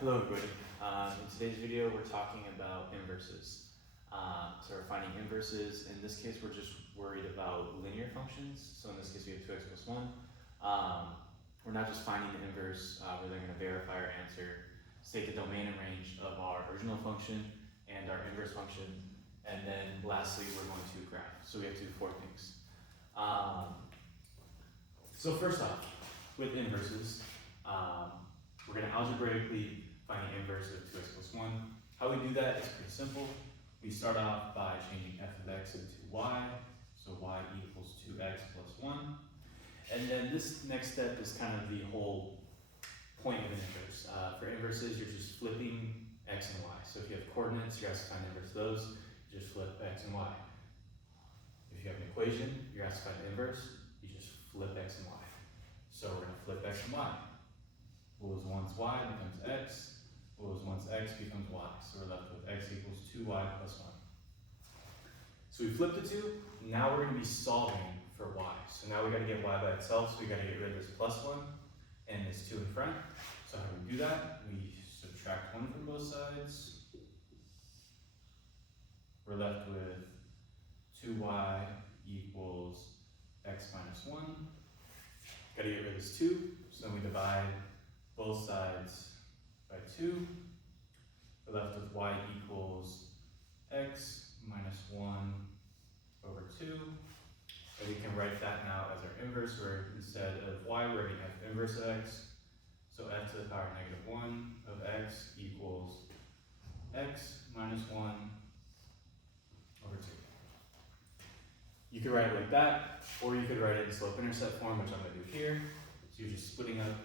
Hello everybody. In today's video we're talking about inverses. So we're finding inverses. In this case we're just worried about linear functions. So in this case we have 2x plus 1. We're not just finding the inverse, we're then going to verify our answer, state the domain and range of our original function and our inverse function, and then lastly we're going to graph. So we have to do 4 things. So first off, with inverses, we're going to algebraically find the inverse of 2x plus 1. How we do that is pretty simple. We start off by changing f of x into y, so y equals 2x plus 1. And then this next step is kind of the whole point of an inverse. For inverses, you're just flipping x and y. So if you have coordinates, you're asked to find the inverse of those, you just flip x and y. If you have an equation, you're asked to find the inverse, you just flip x and y. So we're going to flip x and y. What was once y becomes x. What was once x becomes y. So we're left with x equals 2y plus 1. So we flipped the 2. Now we're going to be solving for y. So now we got to get y by itself. So we got to get rid of this plus 1 and this 2 in front. So how do we do that? We subtract 1 from both sides. We're left with 2y equals x minus 1. Got to get rid of this 2. So then we divide both sides by 2. We're left with y equals x minus 1 over 2. And we can write that now as our inverse, where instead of y, we're going to have inverse of x. So f to the power negative 1 of x equals x minus 1 over 2. You could write it like that, or you could write it in slope-intercept form, which I'm going to do here. So you're just splitting up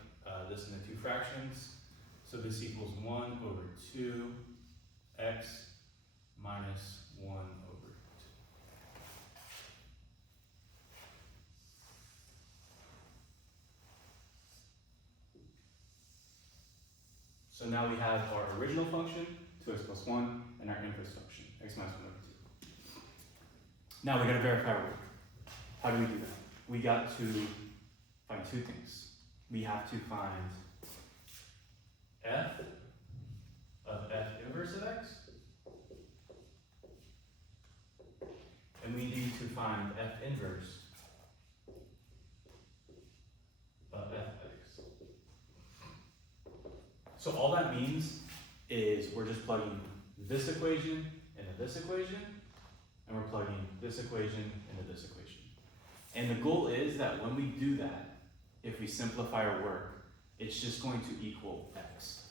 this into 2 fractions. So this equals 1 over 2 x minus 1 over 2. So now we have our original function, 2x plus 1, and our inverse function, x minus 1 over 2. Now we got to verify our work. How do we do that? We got to find 2 things. We have to find f of f inverse of x, and we need to find f inverse of f of x. So all that means is we're just plugging this equation into this equation, and we're plugging this equation into this equation. And the goal is that when we do that, if we simplify our work, it's just going to equal x.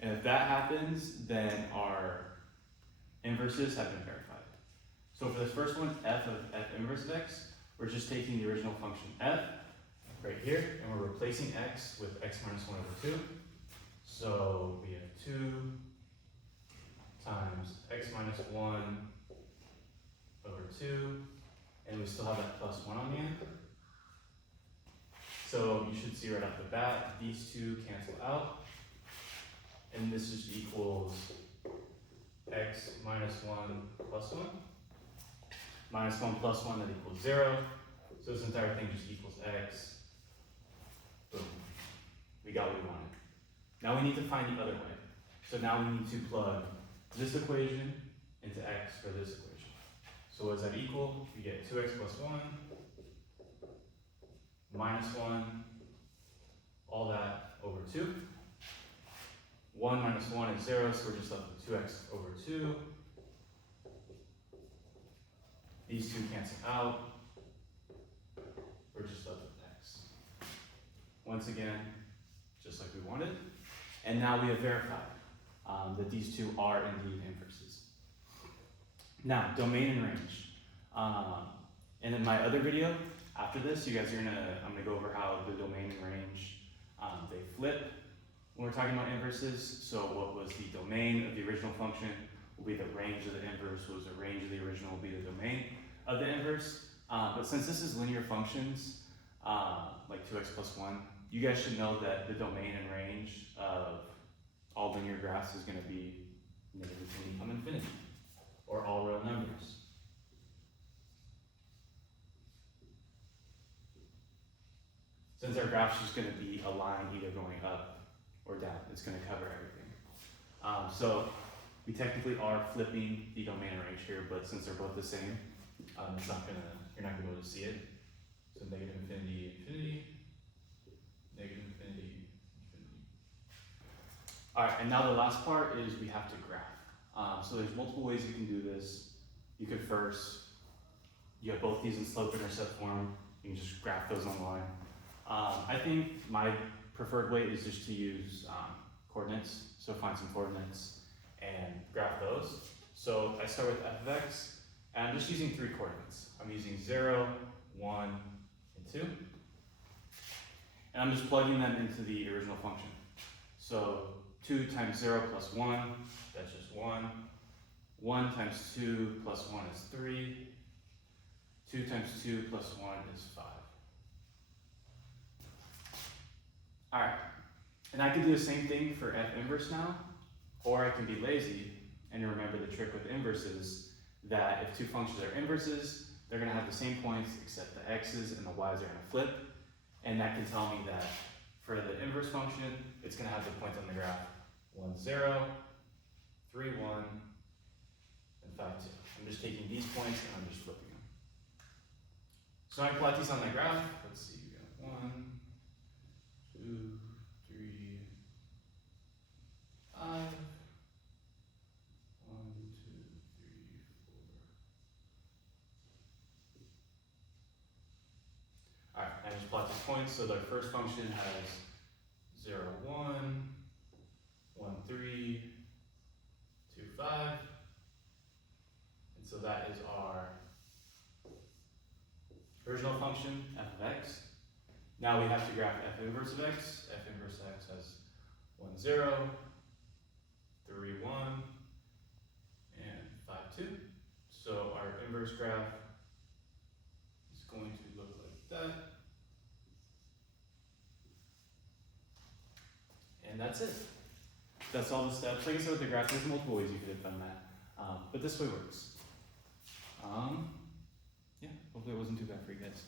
And if that happens, then our inverses have been verified. So for this first one, f of f inverse of x, we're just taking the original function f right here, and we're replacing x with x minus 1 over 2. So we have 2 times x minus 1 over 2, and we still have that plus 1 on the end. So you should see right off the bat, these 2 cancel out, and this just equals x minus 1 plus 1. Minus 1 plus 1, that equals 0. So this entire thing just equals x. Boom. We got what we wanted. Now we need to find the other way. So now we need to plug this equation into x for this equation. So what does that equal? We get 2x plus 1 minus 1, all that over 2. 1 minus 1 is 0, so we're just left with 2x over 2. These 2 cancel out. We're just left with x. Once again, just like we wanted. And now we have verified that these 2 are indeed inverses. Now, domain and range. And in my other video, after this, I'm gonna go over how the domain and range, they flip when we're talking about inverses. So what was the domain of the original function will be the range of the inverse, what was the range of the original will be the domain of the inverse. But since this is linear functions, like 2x plus 1, you guys should know that the domain and range of all linear graphs is gonna be negative infinity, or all real numbers. Since our graph's just going to be a line either going up or down. It's gonna cover everything. So we technically are flipping the domain range here, but since they're both the same, it's not gonna, you're not gonna be able to see it. So negative infinity, infinity, negative infinity, infinity. All right, and now the last part is we have to graph. So there's multiple ways you can do this. You could first, you have both these in slope-intercept form. You can just graph those on the line. I think my preferred way is just to use coordinates. So find some coordinates and graph those. So I start with f of x, and I'm just using 3 coordinates. I'm using 0, 1, and 2. And I'm just plugging them into the original function. So 2 times 0 plus 1, that's just 1. 1 times 2 plus 1 is 3. 2 times 2 plus 1 is 5. All right, and I can do the same thing for f inverse now, or I can be lazy and remember the trick with inverses, that if 2 functions are inverses, they're gonna have the same points except the x's and the y's are gonna flip, and that can tell me that for the inverse function, it's gonna have the points on the graph 1, 0, 3, 1, and 5, 2. I'm just taking these points and I'm just flipping them. So I plot these on my graph. Let's see, we got 1, 2, 3, 5. 1, 2, 3, 4. Alright, I just plot these points. So their first function has 0, 1, 1, 3, 2, 5. And so that is our original function, f of x. Now we have to graph f inverse of x. F inverse of x has 1, 0, 3, 1, and 5, 2. So our inverse graph is going to look like that. And that's it. That's all the steps. Like I said with the graph, there's multiple ways you could have done that. But this way works. Yeah, hopefully it wasn't too bad for you guys.